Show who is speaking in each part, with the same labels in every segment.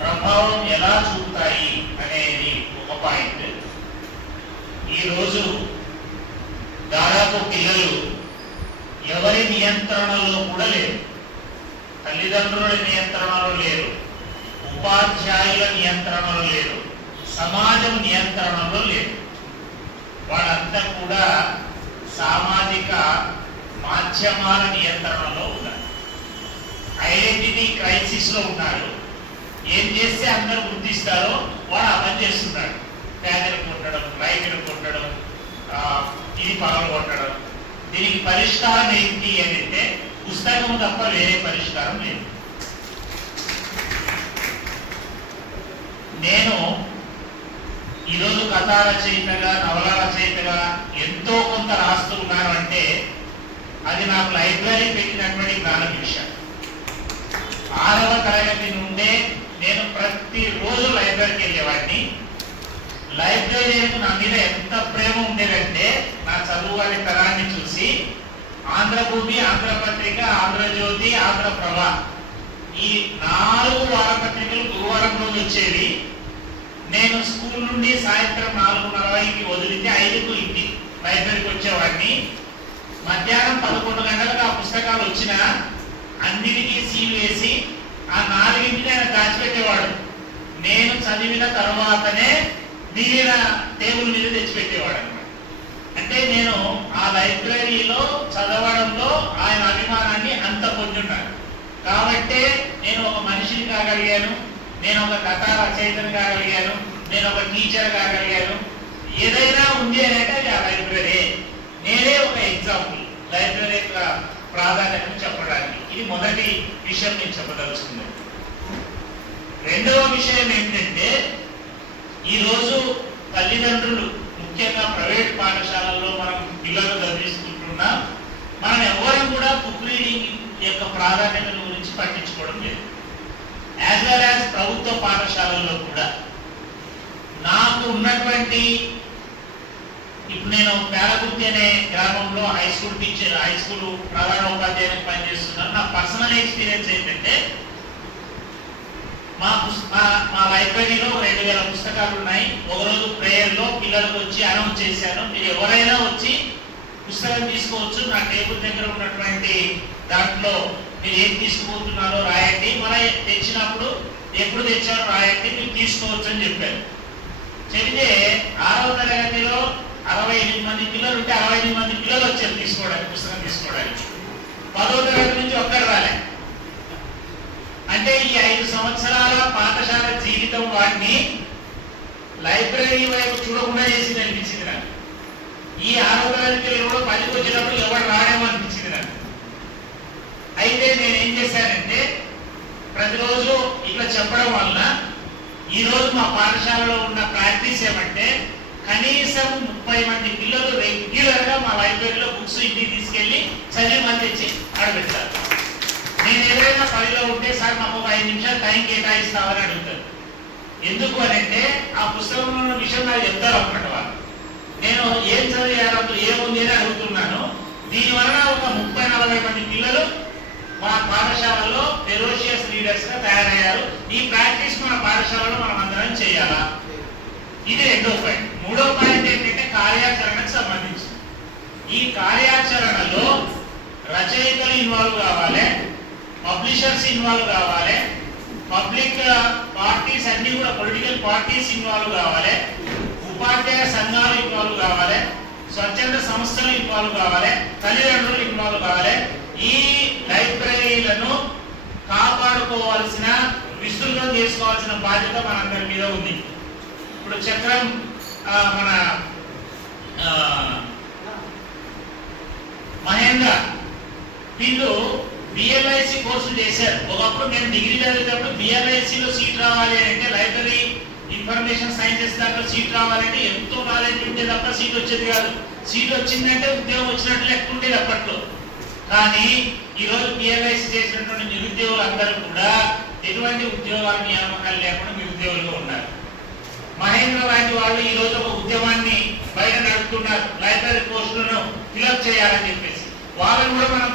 Speaker 1: ప్రభావం ఎలా చూపుతాయి అనేది ఒక పాయింట్ ఈరోజు దాదాపు పిల్లలు ఎవరి నియంత్రణలో కూడా లేరు. తల్లిదండ్రుల నియంత్రణలో లేరు. ఉపాధ్యాయుల నియంత్రణలో లేరు. సమాజం నియంత్రణలో లేరు. వాళ్ళంతా కూడా సామాజిక మాధ్యమాల నియంత్రణలో ఉన్నారు. ఐడెంటిటీ క్రైసిస్లో ఉన్నారు. ఏం చేస్తే అందరూ గుర్తిస్తారో వాడు ఆ పని చేస్తున్నాడు. ఫ్యాన్ కొట్టడం లైట్ కొట్టడం ఇది పగలు కొట్టడం. దీనికి పరిష్కారం ఏంటి అని అంటే పుస్తకం తప్ప వేరే పరిష్కారం లేదు. నేను ఈరోజు కథా రచయితగా నవల రచయితగా ఎంతో కొంత రాస్తున్నాను అంటే అది నాకు లైబ్రరీ పెట్టినటువంటి జ్ఞాన విషయం ఆరవ తరగతి నుండే నేను ప్రతిరోజు లైబ్రరీకి వెళ్ళేవాడిని. లైబ్రరీ నా మీద ఎంత ప్రేమ ఉండేదంటే నా చదువువారి తరాన్ని చూసి ఆంధ్రభూమి ఆంధ్రపత్రిక ఆంధ్రజ్యోతి ఆంధ్రప్రభ ఈ నాలుగు వారపత్రికలు గురువారం రోజు వచ్చేవి. నేను స్కూల్ నుండి సాయంత్రం నాలుగు నలభైకి వదిలితే ఐదుకు ఇంటి లైబ్రరీకి వచ్చేవాడిని. మధ్యాహ్నం పదకొండు గంటలకు ఆ పుస్తకాలు వచ్చిన అన్నిటికీ సీల్ వేసి ఆ నాలుగింటిని ఆయన దాచిపెట్టేవాడు. నేను చదివిన తర్వాతనే మిగిలిన టేబుల్ మీద తెచ్చిపెట్టేవాడు అనమాట అంటే నేను ఆ లైబ్రరీలో చదవడంలో ఆయన అభిమానాన్ని అంత పొందున్నాను కాబట్టే నేను ఒక మనిషిని కాగలిగాను నేను ఒక కథా రచయితను కాగలిగాను నేను ఒక టీచర్ కాగలిగాను. ఏదైనా ఉంది అని అంటే అది ఆ లైబ్రరీ. నేనే ఒక ఎగ్జాంపుల్ లైబ్రరీ యొక్క ప్రాధాన్యతను చెప్పడానికి. ఇది మొదటి విషయం నేను చెప్పదలుచుకున్నాను రెండవ విషయం ఏంటంటే ఈరోజు తల్లిదండ్రులు ముఖ్యంగా ప్రైవేట్ పాఠశాలల్లో మనం పిల్లలు చదివిస్తుంటున్నా మనం ఎవరం కూడా బుక్ రీడింగ్ యొక్క ప్రాధాన్యతను గురించి పట్టించుకోవడం లేదు. యాజ్ వెల్ యాజ్ ప్రభుత్వ పాఠశాలల్లో కూడా. నాకు ఉన్నటువంటి ఇప్పుడు నేను పేరగుర్తి అనే గ్రామంలో high school teacher high school ప్రధాన ఉపాధ్యాయునికి పనిచేస్తున్నాను నా పర్సనల్ ఎక్స్పీరియన్స్ ఏంటంటే మా పుస్- మా మా లైబ్రరీలో రెండు వేల పుస్తకాలు ఉన్నాయి. ఒకరోజు ప్రేయర్లో పిల్లలకు వచ్చి అనౌన్స్ చేశాను. మీరు ఎవరైనా వచ్చి పుస్తకం తీసుకోవచ్చు. నా టేబుల్ దగ్గర ఉన్నటువంటి దాంట్లో మీరు ఏం తీసుకుపోతున్నారో రాయండి. మన తెచ్చినప్పుడు ఎప్పుడు తెచ్చారో రాయండి. మీరు తీసుకోవచ్చు అని చెప్పారు. చెబితే ఆరవ తరగతిలో అరవై ఎనిమిది మంది పిల్లలు ఉంటే అరవై ఎనిమిది మంది పిల్లలు వచ్చారు తీసుకోవడానికి పుస్తకం తీసుకోవడానికి. పదో తరగతి నుంచి ఒక్కరు రాలే. అంటే ఈ ఐదు సంవత్సరాల పాఠశాల జీవితం వాడిని లైబ్రరీ వైపు చూడకుండా చేసింది అనిపించింది నాకు. ఈ ఆరో తరగతి కూడా పదికి వచ్చేటప్పుడు ఎవరు రాడేమో అనిపించింది నాకు. అయితే నేను ఏం చేశానంటే ప్రతిరోజు ఇట్లా చెప్పడం వలన ఈరోజు మా పాఠశాలలో ఉన్న ప్రాక్టీస్ ఏమంటే కనీసం ముప్పై మంది పిల్లలు రెగ్యులర్గా మా లైబ్రరీలో బుక్స్ ఇంటికి తీసుకెళ్ళి చదివి మంది తెచ్చి ఆడబెడతారు. నేను ఏదైనా పనిలో ఉంటే సార్ మాకు ఒక ఐదు నిమిషాలు టైం కేటాయిస్తామని అడుగుతారు. ఎందుకు అని అంటే ఆ పుస్తకంలో ఉన్న విషయం నాకు చెప్తారు అన్నమాట వాళ్ళు. నేను ఏం చదివారు ఏముంది అని అడుగుతున్నాను. దీని వలన ఒక ముప్పై నలభై మంది పిల్లలు మా పాఠశాలలో ఫెరోషియస్ లీడర్స్గా తయారయ్యారు. ఈ ప్రాక్టీస్ మన పాఠశాలలో మనం అందరం చేయాలా? ఇది రెండో పాయింట్ మూడో పాయింట్ ఏంటంటే కార్యాచరణకు సంబంధించి. ఈ కార్యాచరణలో రచయితలు ఇన్వాల్వ్ కావాలి పబ్లిషర్స్ ఇన్వాల్వ్ కావాలి పబ్లిక్ పార్టీస్ uh, అన్ని కూడా పొలిటికల్ పార్టీస్ ఇన్వాల్వ్ కావాలి ఉపాధ్యాయ సంఘాలు ఇన్వాల్వ్ కావాలి స్వచ్ఛంద సంస్థలు ఇన్వాల్వ్ కావాలి తల్లిదండ్రులు ఇన్వాల్వ్ కావాలి. ఈ లైబ్రరీలను కాపాడుకోవాల్సిన విస్తృతం చేసుకోవాల్సిన బాధ్యత మనందరి మీద ఉంది. ఇప్పుడు చక్రం మన మహేందర్ మహేంద్ర వీళ్ళు బిఎల్ఐసి కోర్సు చేశారు. ఒకప్పుడు నేను డిగ్రీ చదివేటప్పుడు బిఎల్ఐసిలో సీట్ రావాలి అంటే లైబ్రరీ ఇన్ఫర్మేషన్ సైన్సెస్ దాంట్లో సీట్ రావాలంటే ఎంతో నాలెడ్జ్ ఉంటే తప్ప సీట్ వచ్చేది కాదు. సీట్ వచ్చిందంటే ఉద్యోగం వచ్చినట్టు లెక్క ఉండేది అప్పట్లో. కానీ ఈరోజు బిఎల్ఐసి చేసినటువంటి నిరుద్యోగులు అందరూ కూడా ఎటువంటి ఉద్యోగాల నియామకాలు లేకుండా నిరుద్యోగులుగా ఉన్నారు. మహేంద్ర లాంటి వాళ్ళు ఈ రోజు ఒక ఉద్యమాన్ని బయట నడుపుతున్నారు. లైబ్రరీ పోస్టులను ఫిలప్ చేయాలని చెప్పేసి. వాళ్ళని కూడా మనం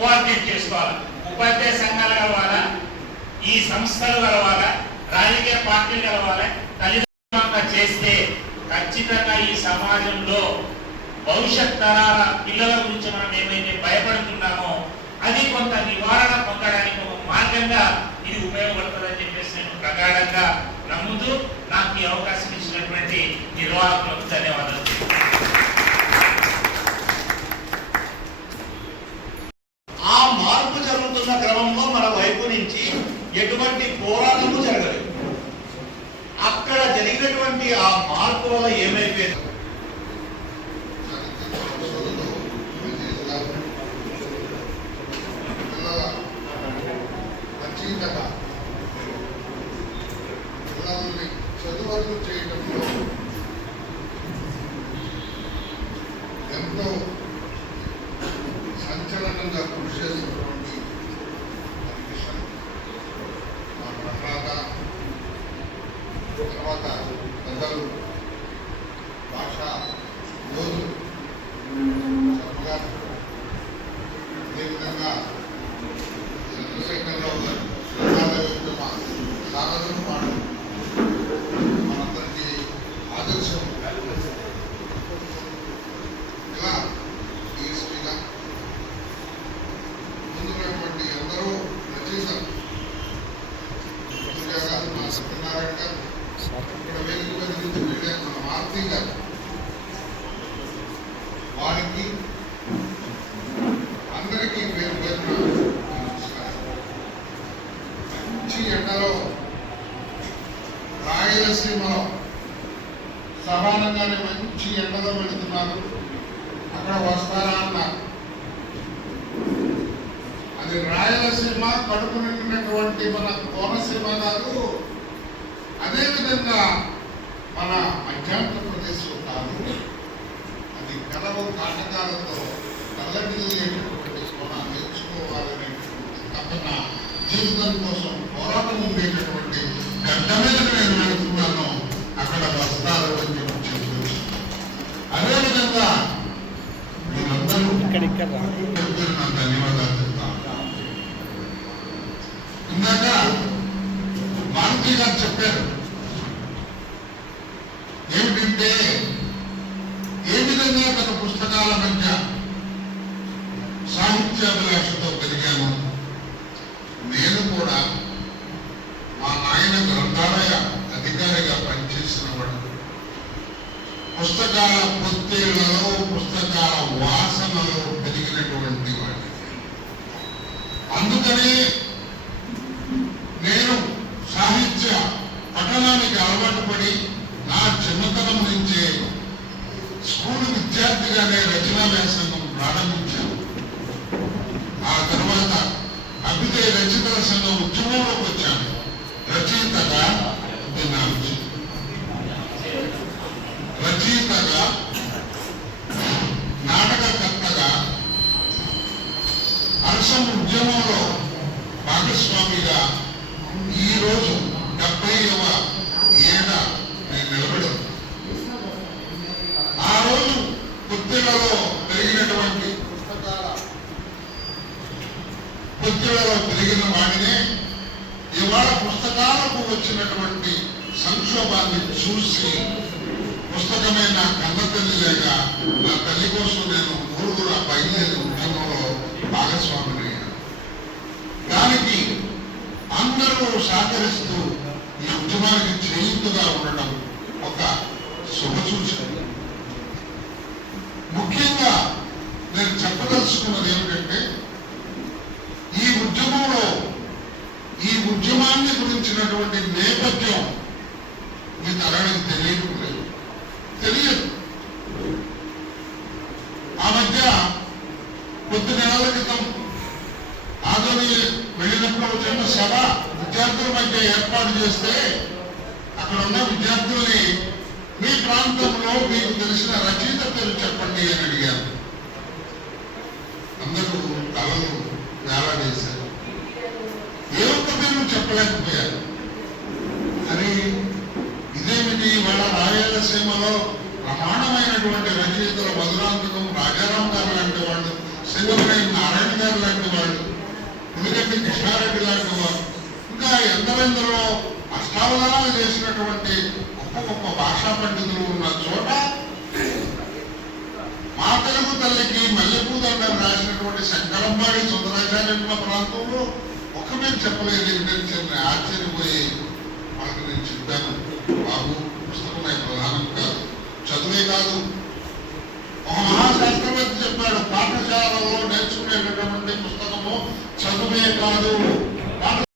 Speaker 1: కోఆర్డినేట్ చేసుకోవాలి. ఉపాధ్యాయ సంఘాలు కలవాలా ఈ సంస్థలు కలవాలా రాజకీయ పార్టీలు కలవాలా తల్లిదండ్రులంగా చేస్తే ఖచ్చితంగా ఈ సమాజంలో భవిష్యత్ తరాల పిల్లల గురించి మనం ఏమైతే భయపడుతున్నామో అది కొంత నివారణ పొందడానికి ఒక మార్గంగా ఇది ఉపయోగపడుతుందని చెప్పేసి నేను ప్రగాఢంగా నమ్ముతూ నాకు ఈ అవకాశం ఇచ్చినటువంటి నిర్వాహకులకు ధన్యవాదాలు
Speaker 2: ఆ మార్పు జరుగుతున్న క్రమంలో మన వైపు నుంచి ఎటువంటి పోరాటము జరగలేదు. అక్కడ జరిగినటువంటి ఆ మార్పు వల్ల
Speaker 3: ఏమైనా yaptığımda konuşacağız. నిండినటువంటి మన కోనసీమ కాదు అదేవిధంగా మన మధ్యాంధ్రప్రదేశ్ కాదు అది కలవు కాటకాలతో తల్లడిల్లేటటువంటి కోణం నేర్చుకోవాలనేటువంటి తపన జీవితం కోసం పోరాటం ఉండేటటువంటి గడ్డ మీద నేను వెళ్తున్నాను అక్కడ వస్తారు అని చెప్పి అదేవిధంగా మీరందరూ ధన్యవాదాలు. మారుతి చెప్పారు. ఏమిటంటే ఏ విధంగా తన పుస్తకాల మధ్య సాహిత్యాభిలాషతో పెరిగాను నేను కూడా మా నాయన గ్రంథాలయ అధికారిగా పనిచేసిన వాడు పుస్తకాల పొత్తేళ్ళలో పుస్తకాల వాసనలో పెరిగినటువంటి వాడిని. అందుకనే acredita nessa não, tudo నా తల్లి కోసం నేను ఊరుగుల బయలుదేరి ఉద్యమంలో భాగస్వామిని అయ్యాను. దానికి అందరూ సహకరిస్తూ ఈ ఉద్యమానికి చేయుతుగా ఉండడం ఒక శుభ సూచన నేను చెప్పదలుచుకున్నది ఏమిటంటే ఈ ఉద్యమంలో ఈ ఉద్యమాన్ని గురించినటువంటి నేపథ్యం మీ తరానికి తెలియడం లేదు తెలియదు ఆ మధ్య కొద్ది నెలల క్రితం ఆదోని వెళ్ళినప్పుడు ఒక చిన్న సభ విద్యార్థుల మధ్య ఏర్పాటు చేస్తే అక్కడ ఉన్న విద్యార్థుల్ని మీ ప్రాంతంలో మీకు తెలిసిన రచయిత పేరు చెప్పండి అని అడిగారు. అందరూ తలలు వేలాడేశారు ఏ ఒక్క పేరు చెప్పలేకపోయారు. అని ఇదేమిటి వాళ్ళ రాయలసీమలో ప్రమాణమైనటువంటి రచయితల మధురాంతకం రాజారాం గారు లాంటి వాళ్ళు సింగమనేని నారాయణ గారు లాంటి వాళ్ళు ఎందుకంటే కృష్ణారెడ్డి లాంటి వాళ్ళు ఇంకా ఎందరెందరో అష్టావధానాలు చేసినటువంటి గొప్ప గొప్ప భాషా పండితులు ఉన్న చోట మా తెలుగు తల్లికి మల్లెపూదండం రాసినటువంటి శంకరంబాడి సుందరాచార్యుల ప్రాంతంలో ఒక్క మీరు చెప్పలేదు. ఏంటంటే ఆశ్చర్యపోయి వాళ్ళకి నేను చెప్పాను బాబు పుస్తకం ప్రధానం కాదు చదువే కాదు. ఒక మహాశాస్త్రవేత్త చెప్పాడు పాఠశాలలో నేర్చుకునేటటువంటి పుస్తకము చదువే కాదు.